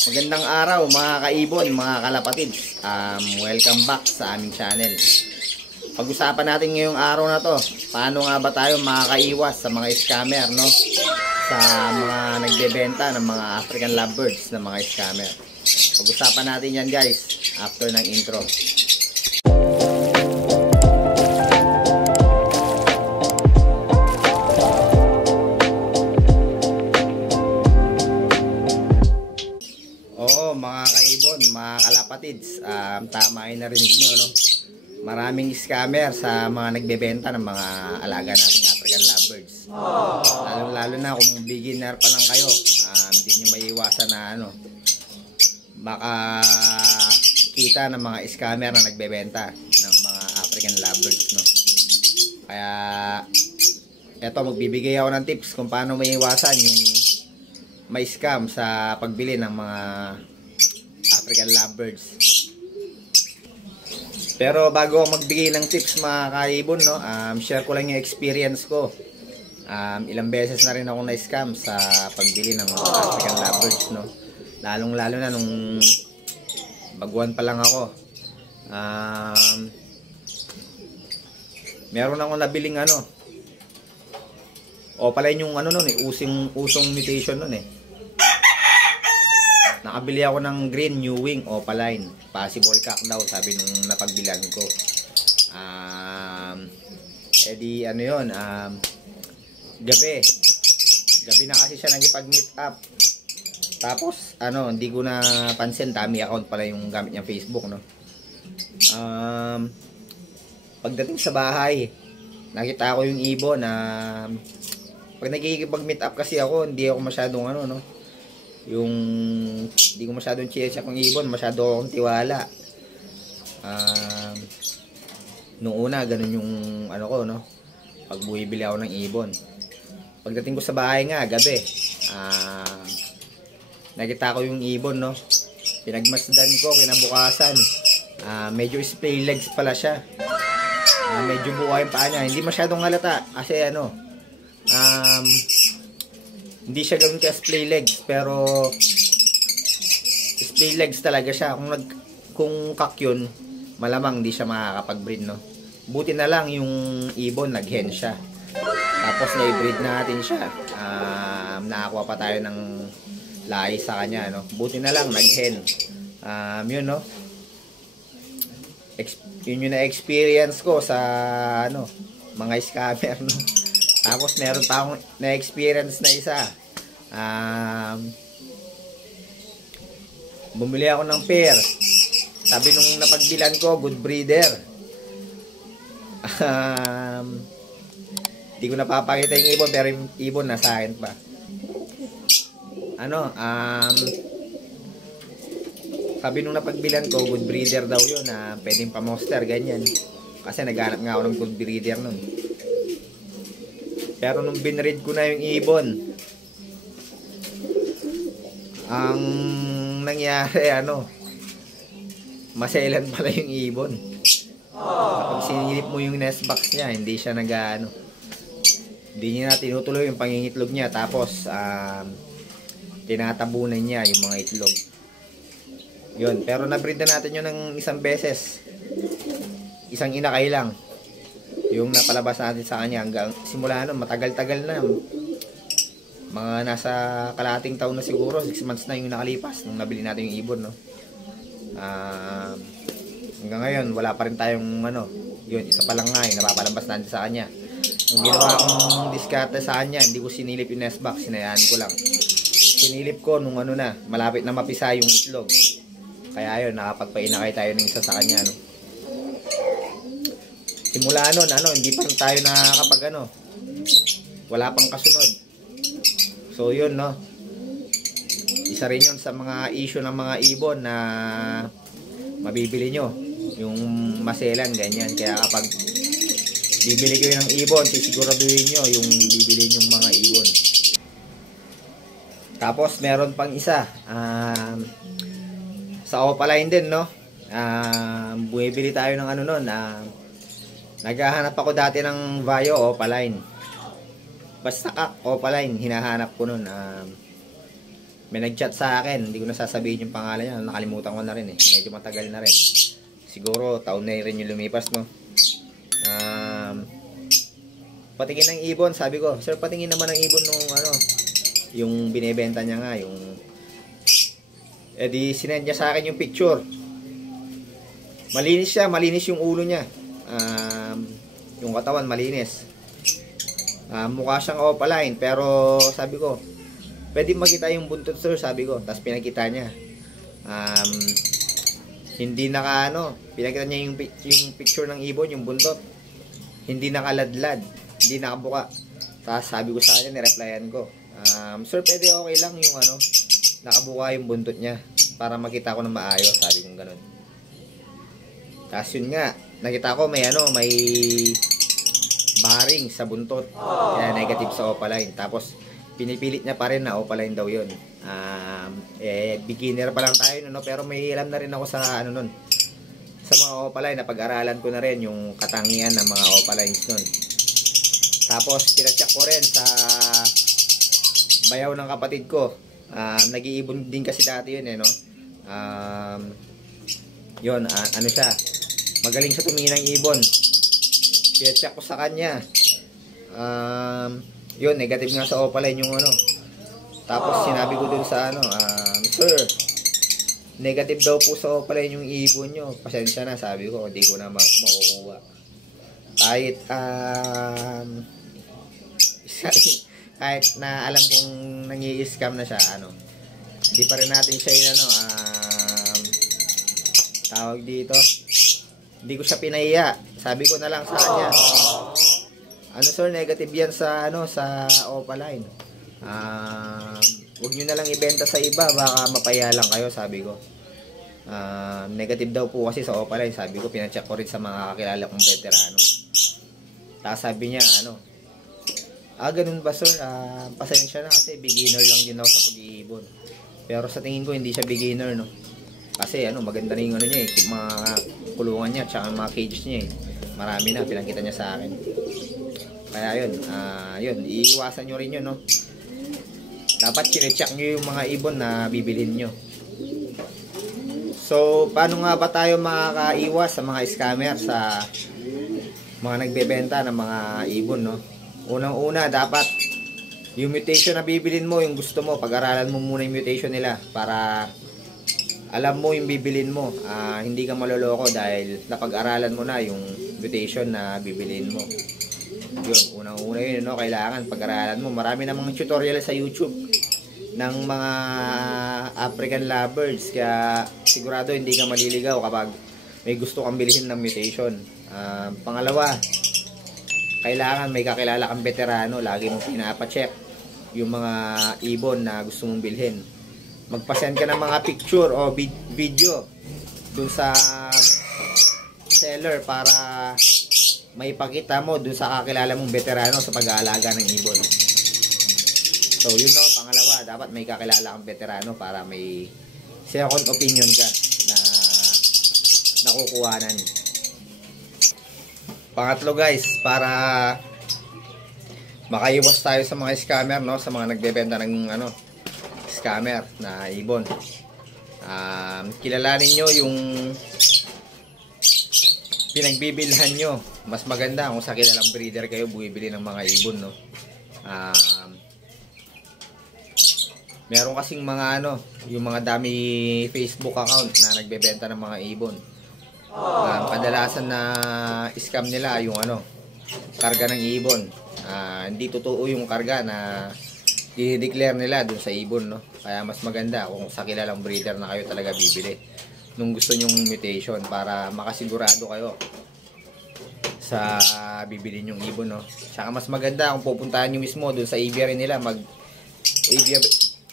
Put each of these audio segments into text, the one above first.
Magandang araw mga kaibon, mga kalapatids. Welcome back sa aming channel. Pag-usapan natin ngayong araw na to, paano nga ba tayo makakaiwas sa mga scammer, no? Sa mga nagbebenta ng mga African lovebirds na mga scammer. Pag-usapan natin yan guys, after ng intro. Mga kaibon, mga kalapatids, tama ay narinig nyo, no? Maraming scammer sa mga nagbebenta ng mga alaga nating African lovebirds. Lalo na kung beginner pa lang kayo, hindi nyo maiiwasan na baka kita ng mga scammer na nagbebenta ng mga African lovebirds, no? Kaya eto, magbibigay ako ng tips kung paano maiiwasan yung may scam sa pagbili ng mga African lovebirds. Pero bago ako magbigay ng tips mga kaibon, no, share ko lang yung experience ko. Ilang beses na rin ako na-scam sa pagbili ng African lovebirds, no. Lalong-lalo na nung baguhan pa lang ako. Meron ako nabiling opaline yung usong mutation nun eh. Nakabili ako ng green new wing opaline, possible cock daw sabi nung napagbilan ko. Gabi na kasi siya nagipag-meet up. Tapos hindi ko na pansin, dami account pala yung gamit niyang Facebook, no. Pagdating sa bahay, nakita ko yung ibon na pag nagkikipag-meet up kasi ako, hindi ako masyadong hindi ko masyadong check kung ibon, masyado akong tiwala. Noong una, ganun yung pag buibili ako ng ibon. Pagdating ko sa bahay nga, gabi, nakita ko yung ibon, no. Pinagmasdan ko, kinabukasan, medyo splay legs pala siya. Medyo buka yung paa niya. Hindi masyadong halata kasi hindi siya gawin ka splay legs, pero splay legs talaga siya. Kung cock yun, malamang hindi siya makakapag-breed, no. Buti na lang yung ibon nag-hen siya. Tapos na-breed natin siya. Nakakuha pa tayo ng lahi sa kanya, no. Buti na lang nag-hen. Yun, no. Yun yung na-experience ko sa mga scammer, no. Tapos meron pa akong na-experience na isa. Bumili ako ng pair. Sabi nung napagbilan ko, good breeder. Hindi ko napapakita yung ibon, pero yung ibon nasa akin pa. Sabi nung napagbilan ko, good breeder daw yun, na pwedeng pa-monster, ganyan. Kasi naghanap nga ako ng good breeder nun. Pero nung binread ko na yung ibon, ang nangyari, maselan pala yung ibon. Kapag sinilip mo yung nest box niya, hindi siya hindi niya na tinutuloy yung pangingitlog niya. Tapos, tinatabunan niya yung mga itlog. Yun, pero nabreed na natin yun ng isang beses. Isang inakay lang yung napalabas natin sa kanya. Hanggang simula matagal-tagal na, mga nasa kalahating taon na siguro, 6 months na yung nakalipas nung nabili natin yung ibon, no. Hanggang ngayon wala pa rin tayong yun, isa pa lang nga napapalabas natin sa kanya. Ang ginawa kong diskarte sa kanya, hindi ko sinilip yung nest box, sinayaan ko lang. Sinilip ko nung malapit na mapisa yung itlog. Kaya yun, nakapagpainakay tayo ng isa sa kanya, no. Simula hindi pa rin tayo nakakapag wala pang kasunod. So yun, no. Isa rin yun sa mga issue ng mga ibon na mabibili nyo, yung maselan, ganyan. Kaya kapag bibili kayo ng ibon, sisiguraduhin nyo yung bibili nyong mga ibon. Tapos meron pang isa, sa opaline din, no. Bumibili tayo ng naghahanap ako dati ng Vaio opaline. Basta opaline, hinahanap ko nun. May nag-chat sa akin, hindi ko na sasabihin yung pangalan niya, nakalimutan ko na rin eh. Medyo matagal na rin. Siguro taon na rin yung lumipas, no. Patingin ng ibon, sabi ko, sir, patingin naman ng ibon nung ano, yung binebenta niya nga, yung di sinend niya sa akin yung picture. Malinis siya, malinis yung ulo niya. Yung katawan malinis. Mukha siyang opaline, pero sabi ko, pwede makita yung buntot, sir, sabi ko. Tapos pinakita niya. Hindi naka ano, pinakita niya yung picture ng ibon, yung buntot. Hindi nakaladlad, hindi nakabuka. Tapos sabi ko sa kanya, nireplyan ko, sir, pwede okay lang yung ano, nakabuka yung buntot niya para makita ko na maayos, sabi ko ganun. Tapos yun nga, nakita ko may ano, may baring sa buntot. Kaya negative sa opaline. Tapos pinipilit niya pa rin na opaline daw yun. Beginner pa lang tayo no, pero may alam na rin ako sa ano nun, sa mga opaline. Napag-aralan ko na rin yung katangian ng mga opalines nun. Tapos pinacheck ko rin sa bayaw ng kapatid ko. Nag-iibon din kasi dati yun eh, no. Yun, ano siya, magaling sa tumingin ng ibon. Pinacheck ko sa kanya. Yun, negative nga sa opaline yung ano. Tapos sinabi ko dun sa ano, sir, negative daw po sa opaline yung ibon nyo. Pasensya na, sabi ko, hindi ko na makukuha. Kahit kahit na alam kong nangi-scam na siya, ano, hindi pa rin natin siya yun, ano, tawag dito, hindi ko siya pinahiya. Sabi ko na lang sa kanya, ano sir, negative yan sa ano, sa opaline. Huwag nyo na lang ibenta sa iba, baka mapaya lang kayo, sabi ko. Negative daw po kasi sa opaline, sabi ko. Pinacheck ko rin sa mga kakilala kong veterano. Tapos sabi niya, ano, ganun ba sir, pasensya na kasi beginner lang din ako sa pag-iibon. Pero sa tingin ko hindi siya beginner, no. Kasi ano, maganda na yung ano niya eh, mga kulungan niya, tsaka mga cages niya eh. Marami na, pinakita niya sa akin. Kaya yun, yun, iiwasan nyo rin yun, no. Dapat chinecheck nyo yung mga ibon na bibilhin nyo. So, paano nga ba tayo makakaiwas sa mga scammer, sa mga nagbebenta ng mga ibon, no. Unang-una, dapat yung mutation na bibilhin mo, yung gusto mo, pag-aralan mo muna yung mutation nila para alam mo yung bibilin mo. Hindi ka maloloko dahil napag-aralan mo na yung mutation na bibilin mo. Yun, unang-una yun, no? Kailangan pag-aralan mo. Marami na mga tutorial sa YouTube ng mga African lovebirds, kaya sigurado hindi ka maliligaw kapag may gusto kang bilhin ng mutation. Pangalawa, kailangan may kakilala kang veterano. Lagi mong pinapacheck yung mga ibon na gusto mong bilhin. Magpa-send ka ng mga picture o video dun sa seller para maipakita mo dun sa kakilala mong veterano sa pag-aalaga ng ibon. So yun, no, pangalawa, dapat may kakilala kang veterano para may second opinion ka na nakukuhanan. Pangatlo guys, para makaiwas tayo sa mga scammer, no, sa mga nagbebenta ng ano, scammer na ibon. Kilalanin nyo yung pinagbibilhan nyo. Mas maganda kung sa kilalang breeder kayo bumibili ng mga ibon, no. Meron kasing mga ano, yung mga dami Facebook account na nagbebenta ng mga ibon. Kadalasan na scam nila yung ano, karga ng ibon. Hindi totoo yung karga na i-declare nila dun sa ibon, no. Kaya mas maganda kung sa kilalang breeder na kayo talaga bibili nung gusto nyong mutation para makasigurado kayo sa bibili nyong ibon, no. Tsaka mas maganda kung pupuntahan nyo mismo dun sa aviary nila, mag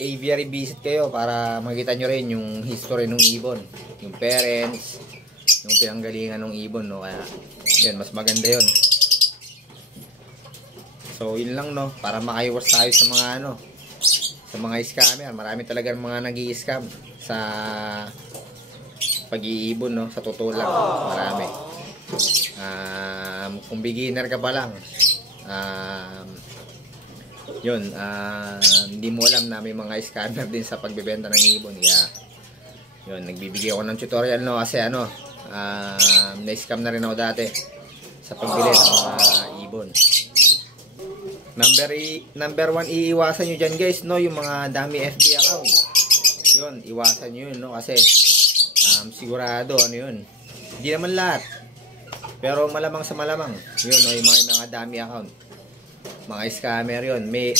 aviary visit kayo para makita nyo rin yung history ng ibon, yung parents, yung pinanggalingan ng ibon, no. Kaya yan, mas maganda yon. So yun lang, no, para makaiwas tayo sa mga ano, sa mga scammer. Marami talaga mga nag-i-scam sa pag-iibon, no, sa totoo lang, marami. Kung beginner ka pa lang, Yun, hindi mo alam na may mga scammer din sa pagbebenta ng ibon. Kaya, yun, nagbibigay ako ng tutorial, no? Kasi ano, na-scam na rin ako dati sa pagbili ng mga ibon. Number 1, iiwasan nyo dyan guys, no? Yung mga dami FB account. Yun, iwasan nyo yun, no? Kasi, sigurado, ano yun? Hindi naman lahat. Pero malamang sa malamang. Yun, no? Yung mga dami account. Mga scammer yun. May,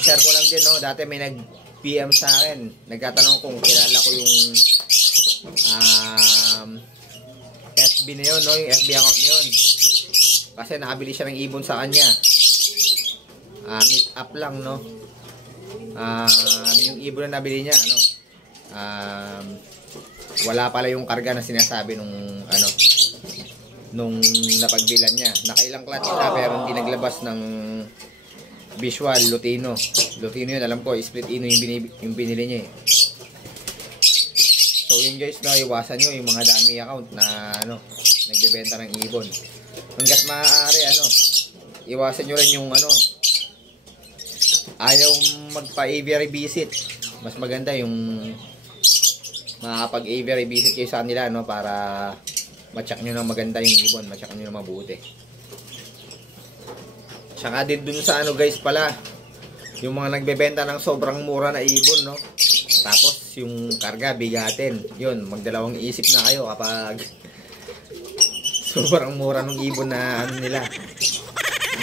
share ko lang din, no? Dati may nag-PM sa akin. Nagtatanong kung kilala ko yung, FB na yun, no? Yung FB account na yun. Kasi nakabili siya ng ibon sa kanya. Meet up lang, no? Yung ibon na nabili niya, ano? Wala pala yung karga na sinasabi nung, ano, nung napagbilan niya. Nakailang clutch na pero hindi naglabas ng visual Lutino. Lutino yun, alam ko, split ino yung binili niya eh. So yun guys, no, iwasan nyo yung mga dami account na ano, nagbebenta ng ibon. Hanggat maaari, ano, iwasan nyo rin yung ano, ayaw magpa-aviary visit. Mas maganda yung makapag-aviary visit kayo sa kanila, no, para ma-check nyo na maganda yung ibon, ma-check nyo na mabuti. Tsaka din dun sa ano guys pala, yung mga nagbebenta ng sobrang mura na ibon, no, tapos yung karga bigatin, yun, magdalawang isip na kayo kapag sobrang mura ng ibon na ano nila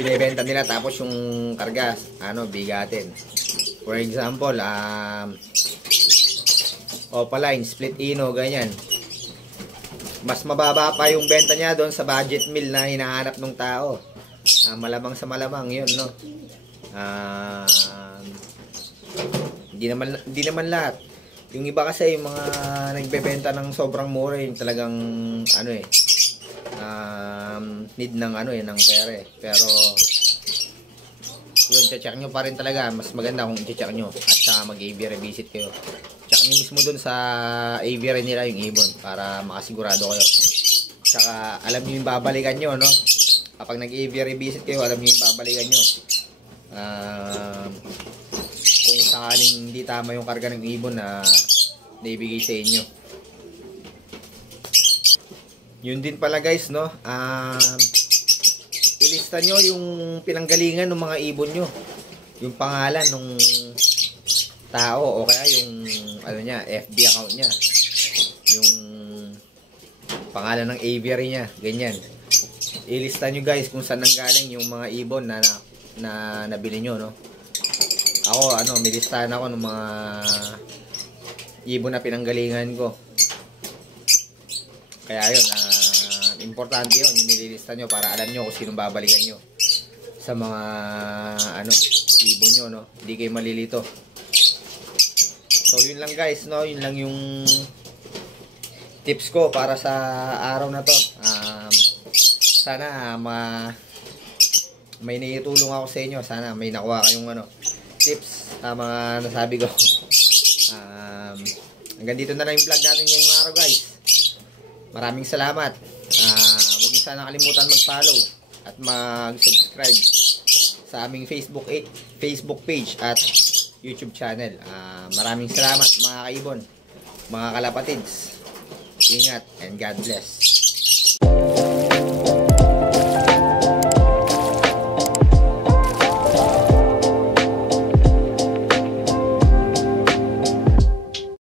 binibenta nila, tapos yung karga ano, bigatin. For example, Opaline, split ino, ganyan. Mas mababa pa yung benta niya doon sa budget meal na hinahanap ng tao. Malamang sa malamang yun, no? Hindi naman lahat. Yung iba kasi yung mga nagbebenta ng sobrang mura, yung talagang ano eh, need ng ano eh, ng pera eh. Pero yun, check nyo pa rin talaga. Mas maganda kung check nyo at saka mag-aviary visit kayo. Check nyo mismo dun sa aviary nila yung ibon para makasigurado kayo. Tsaka alam nyo yung babalikan nyo, no? Kapag nag-aviary visit kayo, alam nyo yung babalikan nyo. Kung sakaling hindi tama yung karga ng ibon na naibigay sa inyo. Yun din pala guys, no? Ilista nyo yung pinanggalingan ng mga ibon nyo. Yung pangalan ng tao o kaya yung ano niya, FB account niya. Yung pangalan ng aviary niya, ganyan. Ilista nyo guys kung saan nanggaling yung mga ibon na nabili nyo, no? Ako, ano, may listahan ako ng mga ibon na pinanggalingan ko. Kaya yun, importante yun, yung nililista nyo para alam nyo kung sinong babalikan nyo sa mga, ano, ibon nyo, no? Hindi kayo malilito. So, yun lang guys, no? Yun lang yung tips ko para sa araw na to. Sana, may naitulong ako sa inyo. Sana, may nakuha kayong, ano, tips sa mga nasabi ko. Hanggang dito na lang yung vlog natin ngayong araw guys. Maraming salamat. Huwag niyo sana kalimutan mag-follow at mag-subscribe sa aming Facebook page at YouTube channel. Maraming salamat mga kaibon, mga kalapatids. Ingat and God bless.